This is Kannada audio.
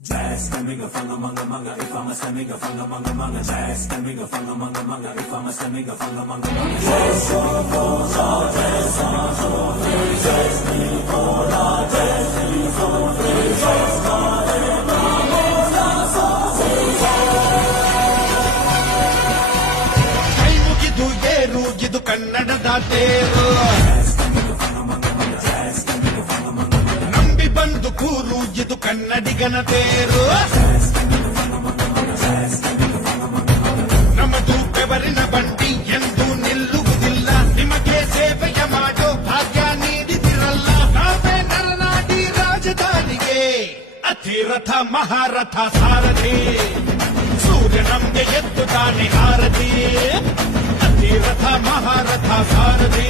Jazz stemming a fanga manga manga if I'm a stemming a fanga manga manga jazz stemming a fanga manga manga if I'm a stemming a fanga manga manga jazz ಕೈ ಮುಗಿದು ಏರುಗಿದು ಕನ್ನಡದ ತೇರು ನಂಬಿ ಬಂದು ಕೂರು ಇದು ಕನ್ನಡಿಗನ ತೇರು ನಮ್ಮದು ಬೆವರಿನ ಬಂಡಿ ಎಂದು ನಿಲ್ಲುವುದಿಲ್ಲ ನಿಮಗೆ ಸೇವೆಯ ಮಾಡೋ ಭಾಗ್ಯ ನೀಡಿದಿರಲ್ಲ ನಾವೇ ನರನಾಡಿ ರಾಜಧಾನಿಗೆ ಅತಿರಥ ಮಹಾರಥ ಸಾರಥಿ ಸೂರ್ಯ ನಮ್ಗೆ ಎದ್ದು ತಾನೆ ಹಾರಥಿ ಅತಿರಥ ಮಹಾರಥ ಸಾರಥಿ